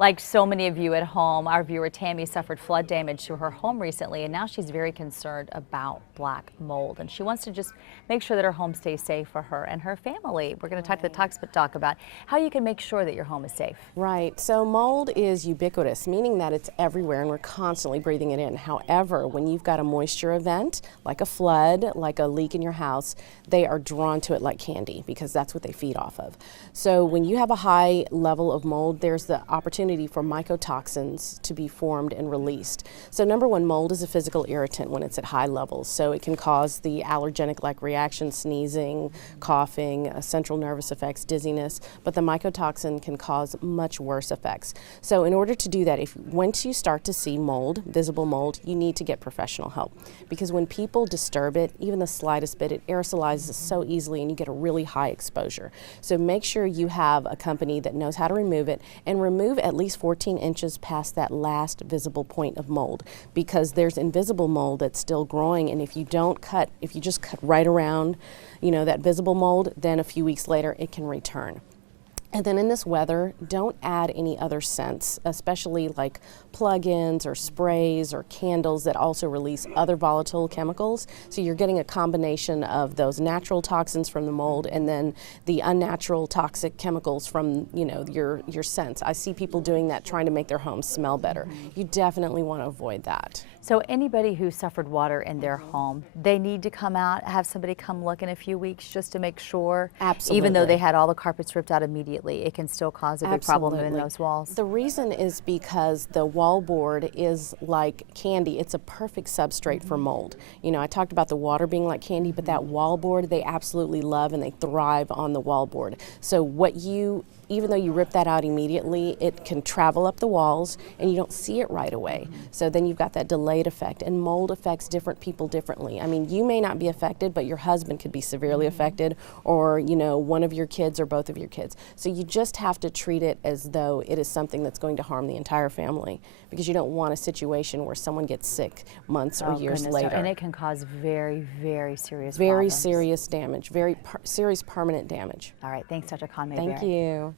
Like so many of you at home, our viewer Tammy suffered flood damage to her home recently, and now she's very concerned about black mold. And she wants to just make sure that her home stays safe for her and her family. We're going to talk to the doc about how you can make sure that your home is safe. Right. So mold is ubiquitous, meaning that it's everywhere and we're constantly breathing it in. However, when you've got a moisture event, like a flood, like a leak in your house, they are drawn to it like candy because that's what they feed off of. So when you have a high level of mold, there's the opportunity for mycotoxins to be formed and released. So number one, mold is a physical irritant when it's at high levels. So it can cause the allergenic-like reaction, sneezing, coughing, central nervous effects, dizziness, but the mycotoxin can cause much worse effects. So in order to do that, once you start to see mold, visible mold, you need to get professional help. Because when people disturb it, even the slightest bit, it aerosolizes so easily and you get a really high exposure. So make sure you have a company that knows how to remove it, and remove at least 14 inches past that last visible point of mold, because there's invisible mold that's still growing, and if you just cut right around, that visible mold, then a few weeks later it can return. And then in this weather, don't add any other scents, especially like plug-ins or sprays or candles that also release other volatile chemicals. So you're getting a combination of those natural toxins from the mold and then the unnatural toxic chemicals from your scents. I see people doing that, trying to make their homes smell better. You definitely want to avoid that. So anybody who suffered water in their home, they need to come out, have somebody come look in a few weeks just to make sure. Absolutely. Even though they had all the carpets ripped out immediately, it can still cause a big problem in those walls. The reason is because the wall board is like candy. It's a perfect substrate for mold. I talked about the water being like candy, but that wall board they absolutely love and they thrive on the wall board. So even though you rip that out immediately, it can travel up the walls and you don't see it right away. So then you've got that delayed effect, and mold affects different people differently. I mean, you may not be affected, but your husband could be severely affected, or one of your kids or both of your kids. So you just have to treat it as though it is something that's going to harm the entire family, because you don't want a situation where someone gets sick months or years later. And it can cause very, very serious Very problems. serious damage, very serious permanent damage. All right, thanks Dr. Khan-Mayberry. Thank you.